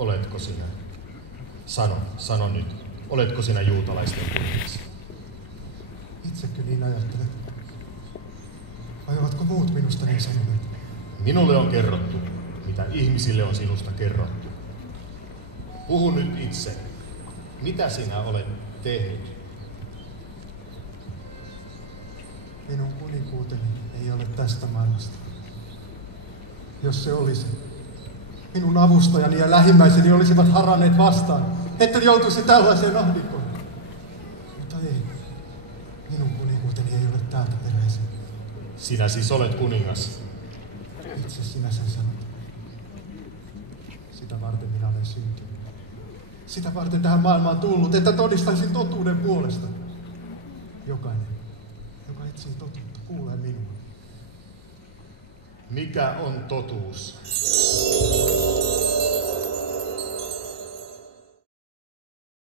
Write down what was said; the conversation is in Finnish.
Oletko sinä? Sano nyt. Oletko sinä juutalaisten kuningas? Itsekö niin ajattelet? Vai ovatko muut minusta niin sanoneet? Minulle on kerrottu, mitä ihmisille on sinusta kerrottu. Puhu nyt itse. Mitä sinä olet tehnyt? Minun kuninkuuteni ei ole tästä maailmasta. Jos se olisi, minun avustajani ja lähimmäiseni olisivat haranneet vastaan, että joutuisi tällaiseen ahdinkoon. Mutta ei. Minun kuninkuuteni ei ole täältä peräisin. Sinä siis olet kuningas. Itse sinä sen sanot. Sitä varten minä olen syntynyt. Sitä varten tähän maailmaan tullut, että todistaisin totuuden puolesta. Jokainen, joka etsii totuutta, kuulee minua. Mikä on totuus?